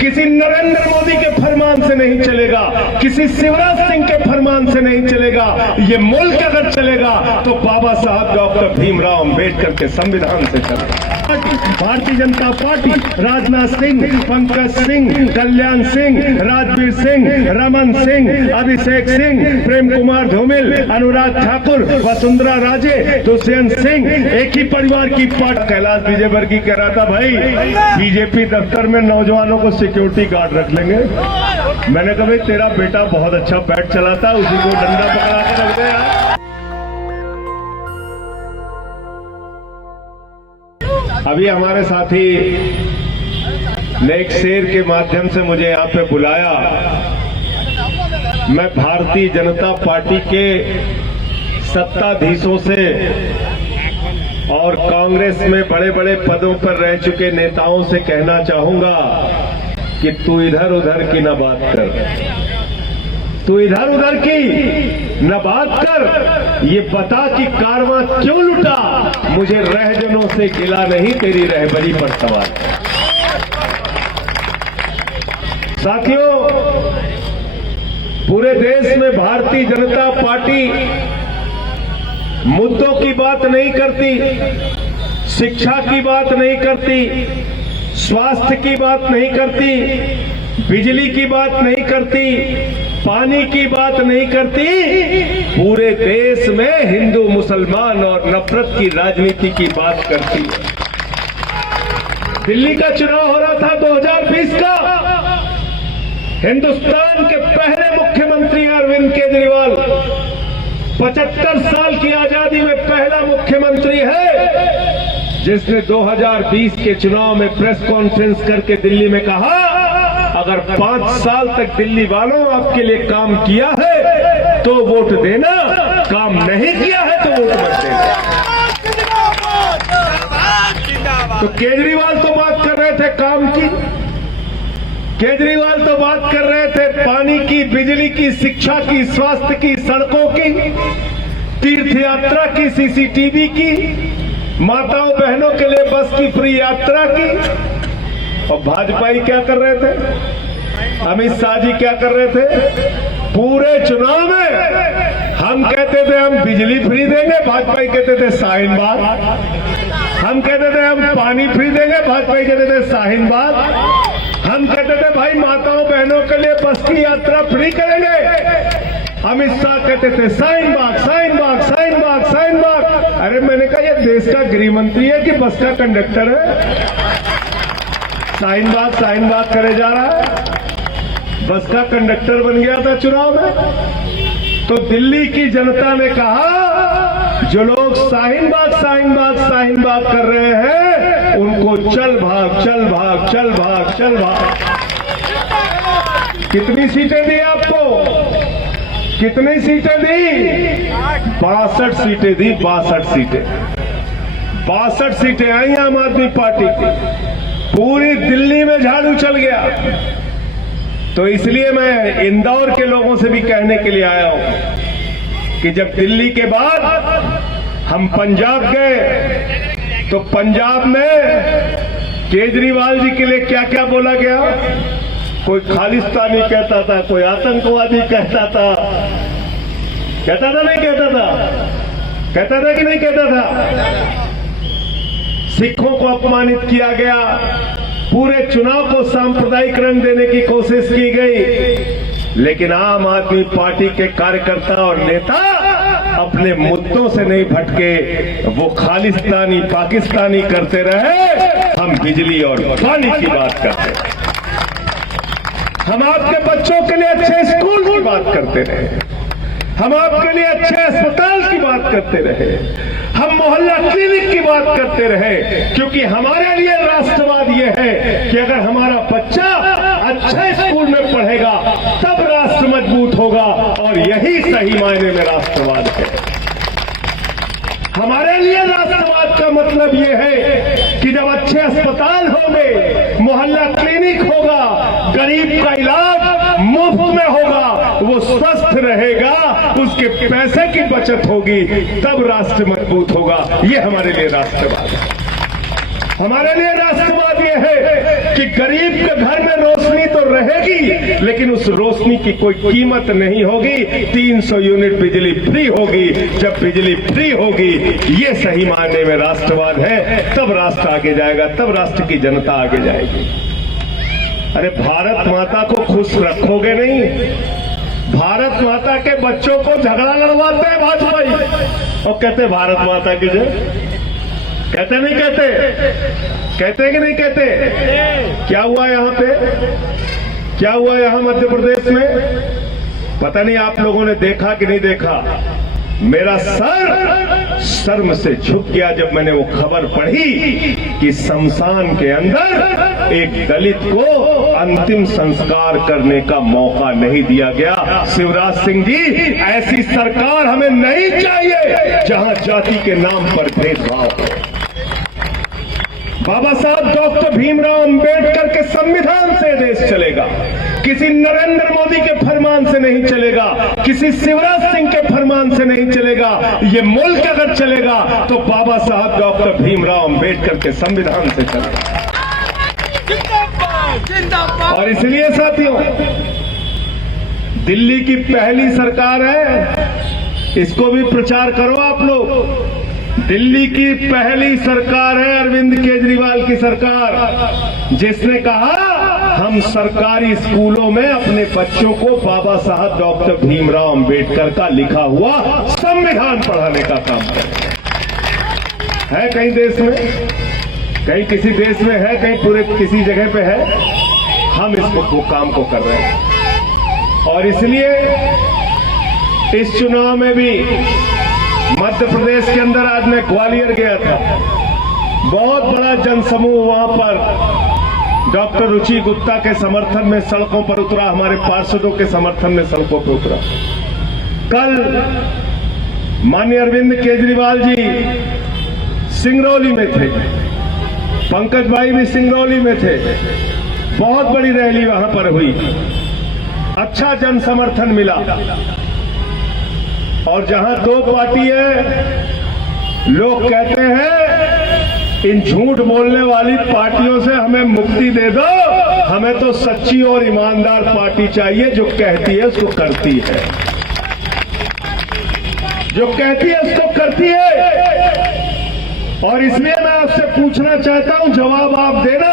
किसी नरेंद्र मोदी के फरमान से नहीं चलेगा, किसी शिवराज सिंह के फरमान से नहीं चलेगा। ये मुल्क अगर चलेगा तो बाबा साहब डॉक्टर भीमराव अंबेडकर के संविधान से चलेगा। भारतीय जनता पार्टी राजनाथ सिंह, पंकज सिंह, कल्याण सिंह, राजवीर सिंह, रमन सिंह, अभिषेक सिंह, प्रेम कुमार धूमिल, अनुराग ठाकुर, वसुंधरा राजे, दुष्यंत सिंह एक ही परिवार की पार्टी। कैलाश विजयवर्गीय कह रहा था भाई बीजेपी दफ्तर में नौजवानों को सिक्योरिटी गार्ड रख लेंगे। मैंने कहा भाई तेरा बेटा बहुत अच्छा बैट चलाता, उसी को डंडा पकड़ा के रख दे यार। अभी हमारे साथी ने एक शेर के माध्यम से मुझे यहाँ पे बुलाया। मैं भारतीय जनता पार्टी के सत्ताधीशों से और कांग्रेस में बड़े बड़े पदों पर रह चुके नेताओं से कहना चाहूंगा कि तू इधर उधर की न बात कर, तू इधर उधर की न बात कर, ये बता कि कारवां क्यों लुटा। मुझे रहजनों से गिला नहीं, तेरी रहबरी पर सवाल। साथियों, पूरे देश में भारतीय जनता पार्टी मुद्दों की बात नहीं करती, शिक्षा की बात नहीं करती, स्वास्थ्य की बात नहीं करती, बिजली की बात नहीं करती, पानी की बात नहीं करती। पूरे देश में हिंदू मुसलमान और नफरत की राजनीति की बात करती है। दिल्ली का चुनाव हो रहा था 2020 का। हिंदुस्तान के पहले मुख्यमंत्री अरविंद केजरीवाल 75 साल की आजादी में पहला मुख्यमंत्री है जिसने 2020 के चुनाव में प्रेस कॉन्फ्रेंस करके दिल्ली में कहा अगर 5 साल तक दिल्ली वालों आपके लिए काम किया है तो वोट देना, काम नहीं किया है तो वोट मत देना। तो केजरीवाल तो बात कर रहे थे काम की, केजरीवाल तो बात कर रहे थे पानी की, बिजली की, शिक्षा की, स्वास्थ्य की, सड़कों की, तीर्थ यात्रा की, सीसीटीवी की, माताओं बहनों के लिए बस की फ्री यात्रा की। और भाजपाई क्या कर रहे थे, अमित शाह जी क्या कर रहे थे? पूरे चुनाव में हम कहते थे हम बिजली फ्री देंगे, भाजपाई कहते थे शाहीन बाग। हम कहते थे हम पानी फ्री देंगे, भाजपाई कहते थे शाहीन बाग। हम कहते थे भाई माताओं बहनों के लिए बस की यात्रा फ्री करेंगे, अमित शाह कहते थे शाहीन बाग, शाहीन बाग, शाहीन बाग, शाहीन बाग। अरे मैंने कहा ये देश का गृह मंत्री है कि बस का कंडक्टर है? शाहीन बाग करे जा रहा है, बस का कंडक्टर बन गया था चुनाव में। तो दिल्ली की जनता ने कहा जो लोग शाहीन बाग कर रहे हैं उनको चल भाग, चल भाग, चल भाग, चल भाग। कितनी सीटें दी आपको? कितनी सीटें दी? 62 सीटें दी, 62 सीटें। 62 सीटें आई आम आदमी पार्टी की। पूरी दिल्ली में झाड़ू चल गया। तो इसलिए मैं इंदौर के लोगों से भी कहने के लिए आया हूं कि जब दिल्ली के बाद हम पंजाब गए तो पंजाब में केजरीवाल जी के लिए क्या क्या बोला गया। कोई खालिस्तानी कहता था, कोई आतंकवादी कहता था। कहता था नहीं कहता था? कहता था कि नहीं कहता था? सिखों को अपमानित किया गया, पूरे चुनाव को सांप्रदायिक रंग देने की कोशिश की गई। लेकिन आम आदमी पार्टी के कार्यकर्ता और नेता अपने मुद्दों से नहीं भटके, वो खालिस्तानी पाकिस्तानी करते रहे। हम बिजली और पानी की बात करते रहे, हम आपके बच्चों के लिए अच्छे स्कूल की बात करते रहे, हम आपके लिए अच्छे अस्पताल की बात करते रहे, हम मोहल्ला क्लिनिक की बात करते रहे। क्योंकि हमारे लिए राष्ट्रवाद ये है कि अगर हमारा बच्चा अच्छे स्कूल में पढ़ेगा तब राष्ट्र मजबूत होगा, और यही सही मायने में राष्ट्रवाद है। हमारे लिए राष्ट्रवाद का मतलब ये है कि जब अच्छे अस्पताल होंगे, मोहल्ला क्लिनिक होगा, गरीब का इलाज मुफ्त में होगा, वो स्वस्थ रहेगा, उसके पैसे की बचत होगी, तब राष्ट्र मजबूत होगा। ये हमारे लिए राष्ट्रवाद है। हमारे लिए राष्ट्रवाद ये है कि गरीब के घर में रोशनी लेकिन उस रोशनी की कोई कीमत नहीं होगी। 300 यूनिट बिजली फ्री होगी। जब बिजली फ्री होगी, ये सही मायने में राष्ट्रवाद है। तब राष्ट्र आगे जाएगा, तब राष्ट्र की जनता आगे जाएगी। अरे भारत माता को खुश रखोगे नहीं? भारत माता के बच्चों को झगड़ा लड़वाते हैं भाजपा और कहते भारत माता की जय। कहते नहीं कहते? कहते कि नहीं कहते? क्या हुआ यहां पे? क्या हुआ यहां मध्य प्रदेश में? पता नहीं आप लोगों ने देखा कि नहीं देखा। मेरा सर शर्म से झुक गया जब मैंने वो खबर पढ़ी कि शमशान के अंदर एक दलित को अंतिम संस्कार करने का मौका नहीं दिया गया। शिवराज सिंह जी, ऐसी सरकार हमें नहीं चाहिए जहां जाति के नाम पर भेदभाव। बाबा साहब डॉक्टर भीमराव अंबेडकर के संविधान से देश चलेगा, किसी नरेंद्र मोदी के फरमान से नहीं चलेगा, किसी शिवराज सिंह के फरमान से नहीं चलेगा। ये मुल्क अगर चलेगा तो बाबा साहब डॉक्टर भीमराव अंबेडकर के संविधान से चलेगा। और इसलिए साथियों, दिल्ली की पहली सरकार है, इसको भी प्रचार करो आप लोग। दिल्ली की पहली सरकार है अरविंद केजरीवाल की सरकार, जिसने कहा हम सरकारी स्कूलों में अपने बच्चों को बाबा साहब डॉक्टर भीमराव अंबेडकर का लिखा हुआ संविधान पढ़ाने का काम करें। है कहीं देश में? कहीं किसी देश में है? कहीं पूरे किसी जगह पे है? हम इसको काम को कर रहे हैं। और इसलिए इस चुनाव में भी मध्य प्रदेश के अंदर आज मैं ग्वालियर गया था। बहुत बड़ा जनसमूह वहां पर डॉक्टर रुचि गुप्ता के समर्थन में सड़कों पर उतरा, हमारे पार्षदों के समर्थन में सड़कों पर उतरा। कल माननीय अरविंद केजरीवाल जी सिंगरौली में थे, पंकज भाई भी सिंगरौली में थे। बहुत बड़ी रैली वहां पर हुई, अच्छा जन समर्थन मिला। और जहां दो पार्टी है, लोग कहते हैं इन झूठ बोलने वाली पार्टियों से हमें मुक्ति दे दो, हमें तो सच्ची और ईमानदार पार्टी चाहिए जो कहती है उसको करती है, जो कहती है उसको करती है। और इसलिए मैं आपसे पूछना चाहता हूं, जवाब आप देना।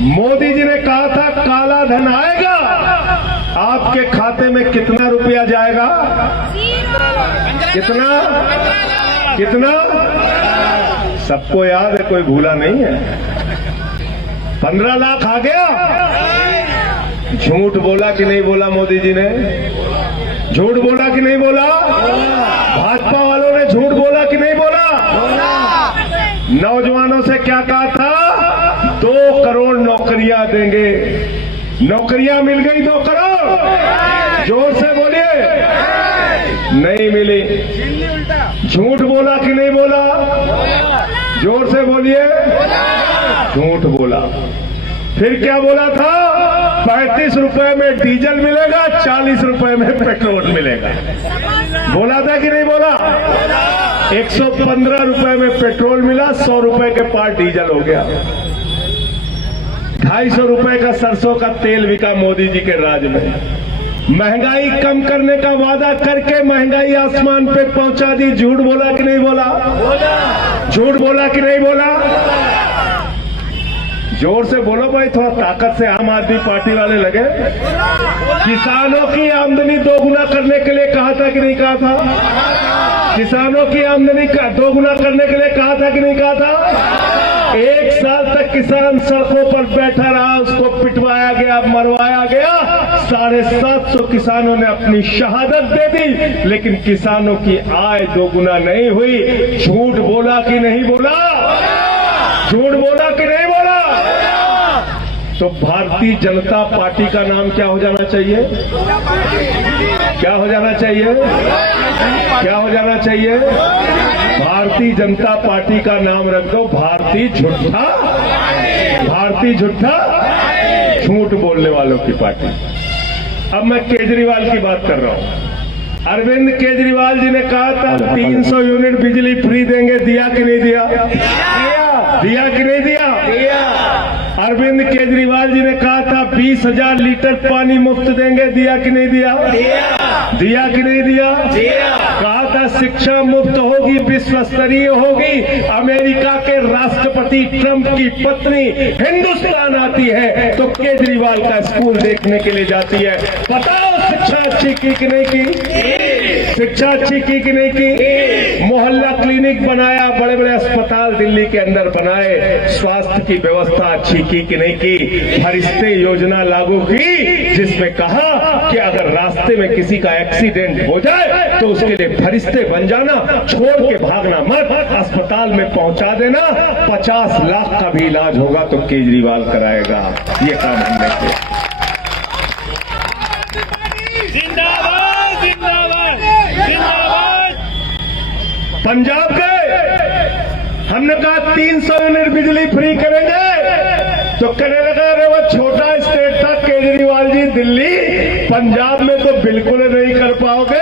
मोदी जी ने कहा था काला धन आएगा, आपके खाते में कितना रुपया जाएगा? कितना? कितना? सबको याद है, कोई भूला नहीं है। 15 लाख आ गया। झूठ बोला कि नहीं बोला मोदी जी ने? झूठ बोला कि नहीं बोला? भाजपा वालों ने झूठ बोला कि नहीं बोला? नौजवानों से क्या कहा था? 2 करोड़ नौकरियां देंगे। नौकरियां मिल गई 2 करोड़? जोर से बोलिए। नहीं मिली। झूठ बोला कि नहीं बोला? जोर से बोलिए। झूठ बोला। फिर क्या बोला था? 35 रुपए में डीजल मिलेगा, 40 रुपए में पेट्रोल मिलेगा। बोला था कि नहीं बोला? 115 रुपए में पेट्रोल मिला, 100 रुपए के पार डीजल हो गया। 250 रुपए का सरसों का तेल बिका मोदी जी के राज में। महंगाई कम करने का वादा करके महंगाई आसमान पे पहुंचा दी। झूठ बोला कि नहीं बोला? झूठ बोला कि नहीं बोला? जोर से बोलो भाई, थोड़ा ताकत से। आम आदमी पार्टी वाले लगे। किसानों की आमदनी दोगुना करने के लिए कहा था कि नहीं कहा था? किसानों की आमदनी दोगुना करने के लिए कहा था कि नहीं कहा था? 1 साल तक किसान सड़कों पर बैठा रहा, उसको पिटवाया गया, मरवाया गया। 750 किसानों ने अपनी शहादत दे दी, लेकिन किसानों की आय दोगुना नहीं हुई। झूठ बोला कि नहीं बोला? झूठ बोला कि नहीं बोला? तो भारतीय जनता पार्टी का नाम क्या हो जाना चाहिए? क्या हो जाना चाहिए? क्या हो जाना चाहिए? भारतीय जनता पार्टी का नाम रख दो भारतीय झूठा। भारतीय झूठा, झूठ बोलने वालों की पार्टी। अब मैं केजरीवाल की बात कर रहा हूं। अरविंद केजरीवाल जी ने कहा था 300 यूनिट बिजली फ्री देंगे, दिया कि नहीं दिया? दिया कि नहीं दिया? अरविंद केजरीवाल जी ने कहा था 20,000 लीटर पानी मुफ्त देंगे, दिया कि नहीं दिया? दिया कि नहीं दिया? कहा था शिक्षा मुफ्त होगी, विश्व स्तरीय होगी। अमेरिका के राष्ट्रपति ट्रंप की पत्नी हिंदुस्तान आती है तो केजरीवाल का स्कूल देखने के लिए जाती है। बताओ शिक्षा अच्छी की कि नहीं की? शिक्षा अच्छी की कि नहीं की? मोहल्ला क्लिनिक बनाया, बड़े बड़े अस्पताल दिल्ली के अंदर बनाए, स्वास्थ्य की व्यवस्था अच्छी की कि नहीं की? फरिश्ते योजना लागू की, जिसमें कहा कि अगर रास्ते में किसी का एक्सीडेंट हो जाए तो उसके लिए फरिश्ते बन जाना, छोड़ के भागना मत, अस्पताल में पहुंचा देना, 50 लाख का भी इलाज होगा तो केजरीवाल कराएगा। ये काम हमने किया। जिंदाबाद जिंदाबाद जिंदाबाद। पंजाब के हमने कहा 300 यूनिट बिजली फ्री करेंगे तो कहने लगा अरे वो छोटा स्टेट था केजरीवाल जी दिल्ली, पंजाब में तो बिल्कुल नहीं कर पाओगे।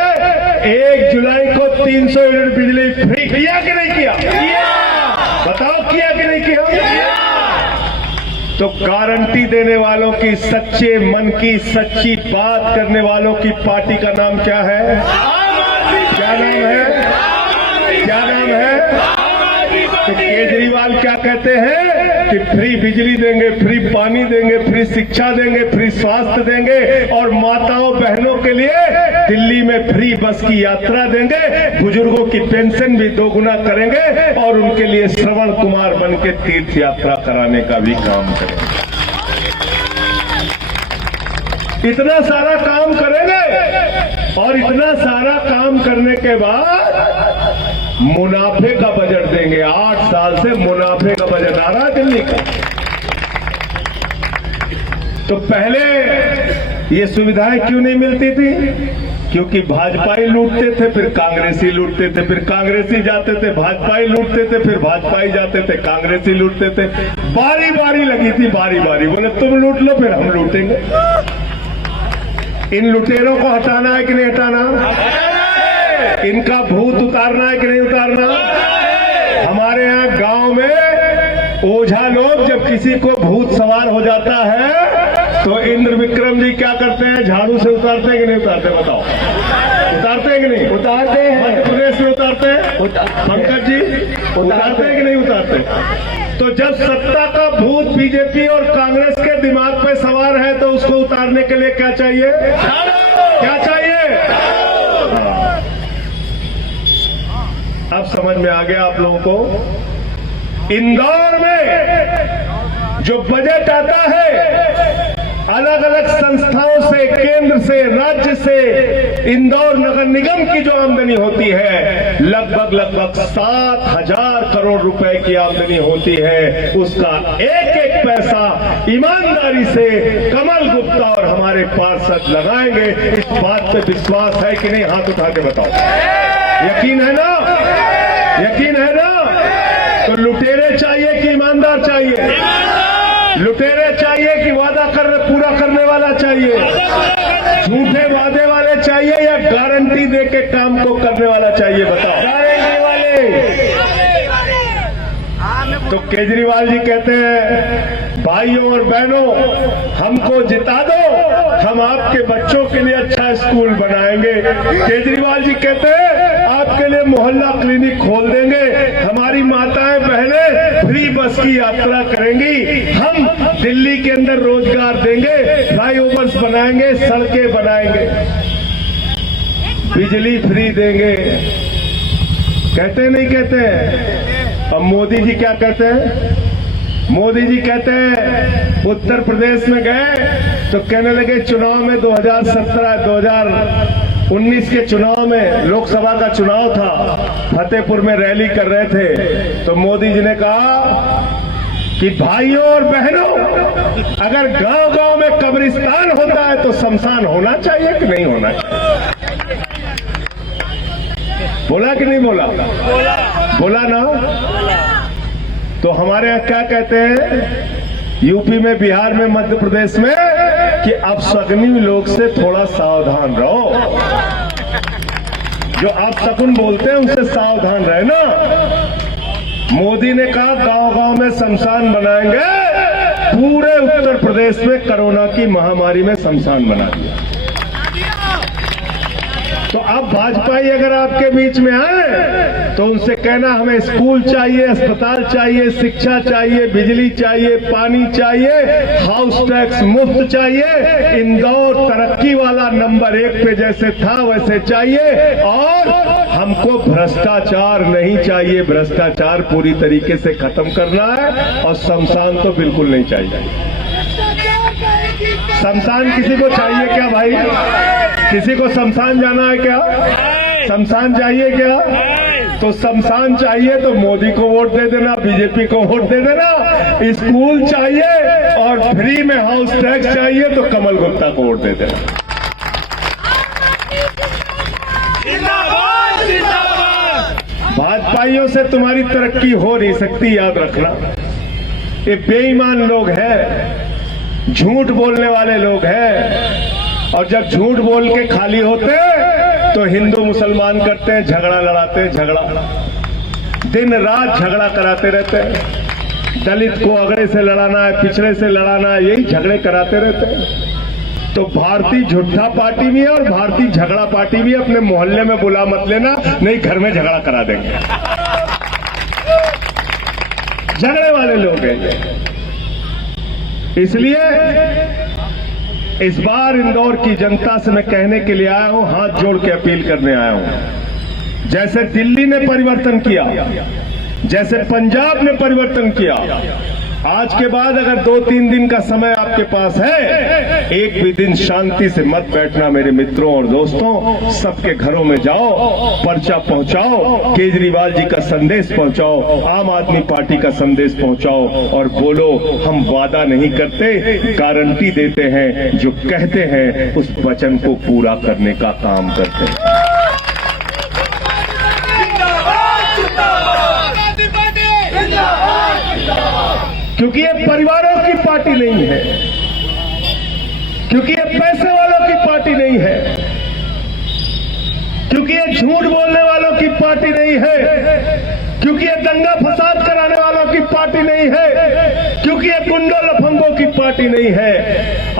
1 जुलाई को 300 यूनिट बिजली फ्री किया कि नहीं किया? बताओ किया कि नहीं किया? तो गारंटी देने वालों की, सच्चे मन की, सच्ची बात करने वालों की पार्टी का नाम क्या है? क्या नाम है? क्या नाम है? तो केजरीवाल क्या कहते हैं कि फ्री बिजली देंगे, फ्री पानी देंगे, फ्री शिक्षा देंगे, फ्री स्वास्थ्य देंगे और माताओं बहनों के लिए दिल्ली में फ्री बस की यात्रा देंगे, बुजुर्गों की पेंशन भी दोगुना करेंगे और उनके लिए श्रवण कुमार बन के तीर्थ यात्रा कराने का भी काम करेंगे। इतना सारा काम करेंगे और इतना सारा काम करने के बाद मुनाफे का बजट देंगे। 8 साल से मुनाफे का बजट आ रहा है दिल्ली का। तो पहले ये सुविधाएं क्यों नहीं मिलती थी? क्योंकि भाजपाई लूटते थे, फिर कांग्रेसी लूटते थे, फिर कांग्रेसी जाते थे, भाजपाई लूटते थे, फिर भाजपाई जाते थे, कांग्रेसी लूटते थे। बारी बारी लगी थी, बारी बारी। बोले तुम लूट लो फिर हम लूटेंगे। इन लुटेरों को हटाना है कि नहीं हटाना? इनका भूत उतारना है कि नहीं उतारना? हमारे यहाँ गांव में ओझा लोग जब किसी को भूत सवार हो जाता है तो इंद्र विक्रम जी क्या करते हैं? झाड़ू से उतारते हैं कि नहीं उतारते? बताओ, उतारते हैं कि नहीं? उतारते हैं। मध्य प्रदेश में उतारते हैं? पंकज जी उतारते हैं कि नहीं उतारते? तो जब सत्ता का भूत बीजेपी और कांग्रेस के दिमाग पे सवार है तो उसको उतारने के लिए क्या चाहिए? क्या चाहिए? अब समझ में आ गया आप लोगों को। इंदौर में जो बजट आता है अलग अलग संस्थाओं से, केंद्र से, राज्य से, इंदौर नगर निगम की जो आमदनी होती है लगभग 7,000 करोड़ रुपए की आमदनी होती है। उसका एक एक पैसा ईमानदारी से कमल गुप्ता और हमारे पार्षद लगाएंगे। इस बात पे विश्वास है कि नहीं? हाथ उठा के बताओ। यकीन है ना? यकीन है ना? तो लुटेरे चाहिए कि ईमानदार चाहिए? लुटेरे चाहिए कि वादा पूरा करने वाला चाहिए? झूठे वादे वाले चाहिए या गारंटी दे के काम को करने वाला चाहिए? बताओ। गारंटी वाले। तो केजरीवाल जी कहते हैं भाइयों और बहनों हमको जिता दो, हम आपके बच्चों के लिए अच्छा स्कूल बनाएंगे। केजरीवाल जी कहते हैं आपके लिए मोहल्ला क्लिनिक खोल देंगे, हमारी माताएं बहनें फ्री बस की यात्रा करेंगी, हम दिल्ली के अंदर रोजगार देंगे, फ्लाईओवर्स बनाएंगे, सड़कें बनाएंगे, बिजली फ्री देंगे। कहते नहीं कहते? अब मोदी जी क्या कहते हैं? मोदी जी कहते हैं उत्तर प्रदेश में गए तो कहने लगे चुनाव में 2019 के चुनाव में, लोकसभा का चुनाव था, फतेहपुर में रैली कर रहे थे तो मोदी जी ने कहा कि भाइयों और बहनों अगर गांव गांव में कब्रिस्तान होता है तो शमशान होना चाहिए कि नहीं होना चाहिए? बोला कि नहीं बोला? बोला ना? तो हमारे यहाँ क्या कहते हैं यूपी में, बिहार में, मध्य प्रदेश में कि अपशगुनी लोग से थोड़ा सावधान रहो। जो अपशगुन बोलते हैं उनसे सावधान रहे ना। मोदी ने कहा गांव गांव में शमशान बनाएंगे पूरे उत्तर प्रदेश में कोरोना की महामारी में शमशान बना दिया। तो अब भाजपाई अगर आपके बीच में आए तो उनसे कहना हमें स्कूल चाहिए, अस्पताल चाहिए, शिक्षा चाहिए, बिजली चाहिए, पानी चाहिए, हाउस टैक्स मुफ्त चाहिए, इंदौर तरक्की वाला नंबर 1 पे जैसे था वैसे चाहिए, और हमको भ्रष्टाचार नहीं चाहिए, भ्रष्टाचार पूरी तरीके से खत्म करना है, और शमशान तो बिल्कुल नहीं चाहिए। शमशान किसी को चाहिए क्या भाई? किसी को शमशान जाना है क्या? शमशान चाहिए क्या? तो शमशान चाहिए तो मोदी को वोट दे देना, बीजेपी को वोट दे देना। स्कूल चाहिए और फ्री में हाउस टैक्स चाहिए तो कमल गुप्ता को वोट दे देना। जिंदाबाद जिंदाबाद। भाजपाइयों से तुम्हारी तरक्की हो नहीं सकती, याद रखना। ये बेईमान लोग हैं, झूठ बोलने वाले लोग हैं, और जब झूठ बोल के खाली होते तो हिंदू मुसलमान करते हैं, झगड़ा लड़ाते हैं, झगड़ा दिन रात झगड़ा कराते रहते हैं। दलित को अगड़े से लड़ाना है, पिछड़े से लड़ाना है, यही झगड़े कराते रहते हैं। तो भारतीय झूठा पार्टी भी है और भारतीय झगड़ा पार्टी भी है। अपने मोहल्ले में बुला मत लेना, नहीं घर में झगड़ा करा देंगे। झगड़े वाले लोग हैं। इसलिए इस बार इंदौर की जनता से मैं कहने के लिए आया हूं, हाथ जोड़ के अपील करने आया हूं। जैसे दिल्ली ने परिवर्तन किया, जैसे पंजाब ने परिवर्तन किया, आज के बाद अगर 2-3 दिन का समय आपके पास है, एक भी दिन शांति से मत बैठना मेरे मित्रों और दोस्तों। सबके घरों में जाओ, पर्चा पहुंचाओ, केजरीवाल जी का संदेश पहुंचाओ, आम आदमी पार्टी का संदेश पहुंचाओ, और बोलो हम वादा नहीं करते, गारंटी देते हैं, जो कहते हैं उस वचन को पूरा करने का काम करते हैं। क्योंकि ये परिवारों की पार्टी नहीं है, क्योंकि ये पैसे वालों की पार्टी नहीं है, क्योंकि ये झूठ बोलने वालों की पार्टी नहीं है, क्योंकि ये दंगा फसाद कराने वालों की पार्टी नहीं है, क्योंकि ये गुंडों लफंगों की पार्टी नहीं है।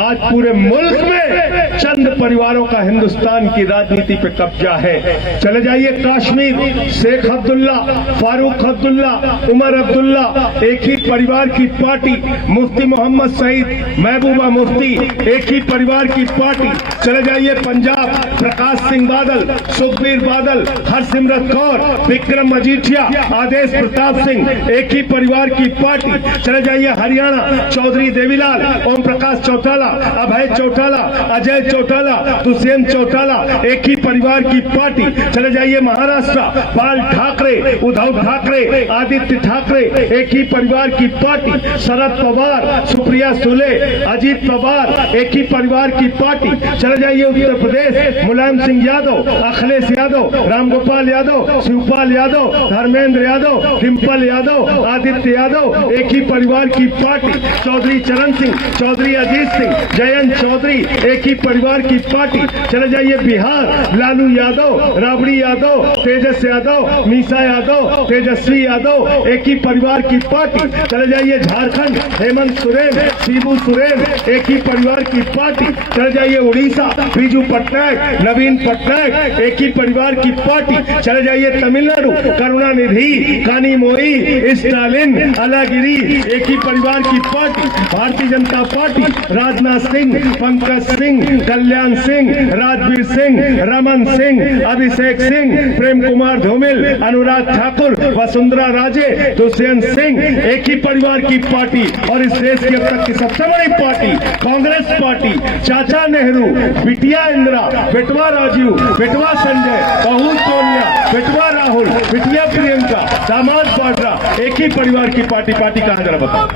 आज पूरे मुल्क में चंद परिवारों का हिंदुस्तान की राजनीति पे कब्जा है। चले जाइए कश्मीर, शेख अब्दुल्ला, फारूक अब्दुल्ला, उमर अब्दुल्ला, एक ही परिवार की पार्टी, मुफ्ती मोहम्मद सईद, महबूबा मुफ्ती, एक ही परिवार की पार्टी। चले जाइए पंजाब, प्रकाश सिंह बादल, सुखबीर बादल, हरसिमरत कौर, विक्रम मजीठिया, आदेश प्रताप सिंह, एक ही परिवार की पार्टी। चले जाइए हरियाणा, चौधरी देवीलाल, ओम प्रकाश चौटाला, अभय चौटाला, अजय चौटाला, दुष्यंत चौटाला, एक ही परिवार की पार्टी। चले जाइए महाराष्ट्र, बाल ठाकरे, उद्धव ठाकरे, आदित्य ठाकरे, एक ही परिवार की पार्टी। शरद पवार, सुप्रिया सुले, अजीत पवार, एक ही परिवार की पार्टी। चले जाइए उत्तर प्रदेश, मुलायम सिंह यादव, अखिलेश यादव, रामगोपाल यादव, शिवपाल यादव, धर्मेंद्र यादव, डिम्पल यादव, आदित्य यादव, एक ही परिवार की पार्टी। चौधरी चरण सिंह, चौधरी अजीत सिंह, जयंत चौधरी, एक ही परिवार की पार्टी। चले जाइए बिहार, लालू यादव, राबड़ी यादव, तेजस यादव, मीसा यादव, तेजस्वी यादव, एक ही परिवार की पार्टी। चले जाइए झारखंड, हेमंत सोरेन, शिबू सोरेन, एक ही परिवार की पार्टी। चले जाइए उड़ीसा, बीजू पटनायक, नवीन पटनायक, एक ही परिवार की पार्टी। चले जाइए तमिलनाडु, करुणानिधि, कानी मोई, स्टालिन, अलागिरी, एक ही परिवार की पार्टी। भारतीय जनता पार्टी, राजनाथ सिंह, पंकज सिंह, कल्याण सिंह, राजवीर सिंह, रमन सिंह, अभिषेक सिंह, प्रेम कुमार धूमिल, अनुराग ठाकुर, वसुंधरा राजे, दुष्यंत सिंह, एक ही परिवार की पार्टी। और इस देश की अब तक की सबसे बड़ी पार्टी कांग्रेस पार्टी, चाचा नेहरू, बिटिया इंदिरा, बेटवा राजीव, बेटवा संजय, बहू सोनिया, बेटवा राहुल, बिटिया प्रियंका, दामाद वाड्रा, एक ही परिवार की पार्टी। पार्टी कहां जरा बताओ?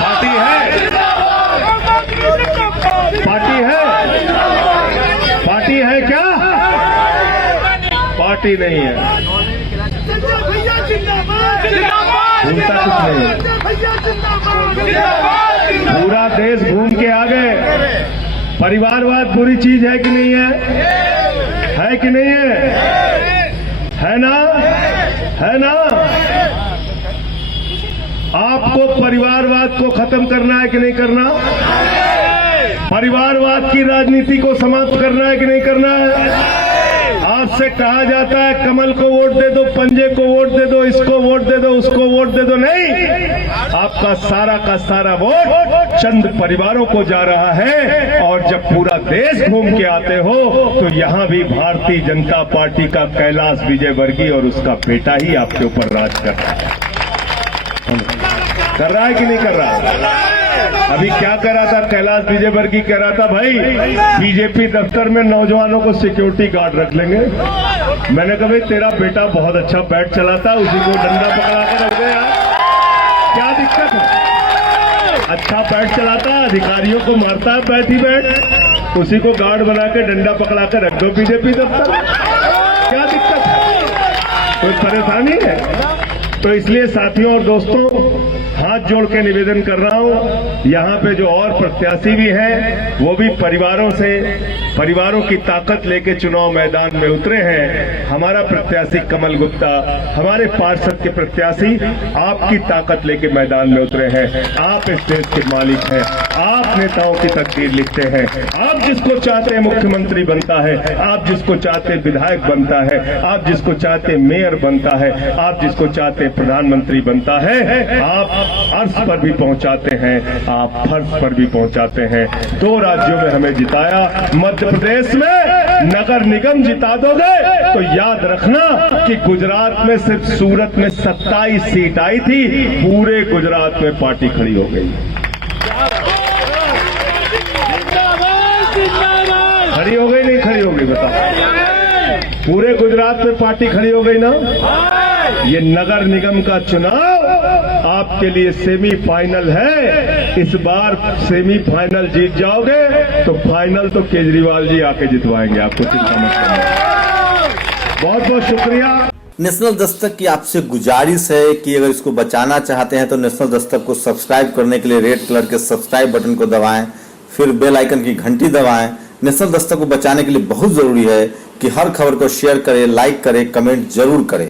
पार्टी है, पार्टी है, पार्टी है क्या? पार्टी नहीं है, भूलता कुछ नहीं। पूरा देश घूम के आ गए। परिवारवाद बुरी चीज है कि नहीं है? है कि नहीं है? है ना? है ना? आपको परिवारवाद को खत्म करना है कि नहीं करना? परिवारवाद की राजनीति को समाप्त करना है कि नहीं करना है? आपसे कहा जाता है कमल को वोट दे दो, पंजे को वोट दे दो, इसको वोट दे दो, उसको वोट दे दो। नहीं, आपका सारा का सारा वोट चंद परिवारों को जा रहा है। और जब पूरा देश घूम के आते हो तो यहां भी भारतीय जनता पार्टी का कैलाश विजयवर्गीय और उसका बेटा ही आपके ऊपर राज कर रहा है। कर रहा है कि नहीं कर रहा? अभी क्या कह रहा था कैलाश विजयवर्गीय? कह रहा था भाई बीजेपी दफ्तर में नौजवानों को सिक्योरिटी गार्ड रख लेंगे। मैंने कहा भाई तेरा बेटा बहुत अच्छा बैट चलाता, उसी को डंडा पकड़ा कर रख दे यार, क्या दिक्कत है? अच्छा बैट चलाता, अधिकारियों को मारता है बैट ही बैट, उसी को गार्ड बना के डंडा पकड़ा कर रख दो बीजेपी दफ्तर। क्या दिक्कत है? कोई परेशानी है? तो इसलिए साथियों और दोस्तों हाथ जोड़ के निवेदन कर रहा हूं, यहां पे जो और प्रत्याशी भी हैं वो भी परिवारों की ताकत लेके चुनाव मैदान में उतरे हैं। हमारा प्रत्याशी कमल गुप्ता, हमारे पार्षद के प्रत्याशी आपकी ताकत लेके मैदान में उतरे हैं। आप इस देश के मालिक हैं, आप नेताओं की तकदीर लिखते हैं। आप जिसको चाहते हैं मुख्यमंत्री बनता है, आप जिसको चाहते विधायक बनता है, आप जिसको चाहते मेयर बनता है, आप जिसको चाहते प्रधानमंत्री बनता है। आप अर्श पर भी पहुंचाते हैं, आप फर्श पर भी पहुंचाते हैं। 2 राज्यों में हमें जिताया, मध्य प्रदेश में नगर निगम जिता दोगे तो याद रखना कि गुजरात में सिर्फ सूरत में 27 सीट आई थी, पूरे गुजरात में पार्टी खड़ी हो गई। खड़ी हो गई नहीं खड़ी हो गई बताओ? पूरे गुजरात में पार्टी खड़ी हो गई ना? ये नगर निगम का चुनाव आपके लिए सेमीफाइनल है। इस बार सेमीफाइनल जीत जाओगे तो फाइनल तो केजरीवाल जी आके जितवाएंगे, आपको चिंता मत करना। बहुत बहुत शुक्रिया। नेशनल दस्तक की आपसे गुजारिश है कि अगर इसको बचाना चाहते हैं तो नेशनल दस्तक को सब्सक्राइब करने के लिए रेड कलर के सब्सक्राइब बटन को दबाएं, फिर बेल आइकन की घंटी दबाएं। नेशनल दस्तक को बचाने के लिए बहुत जरूरी है कि हर खबर को शेयर करें, लाइक करें, कमेंट जरूर करें।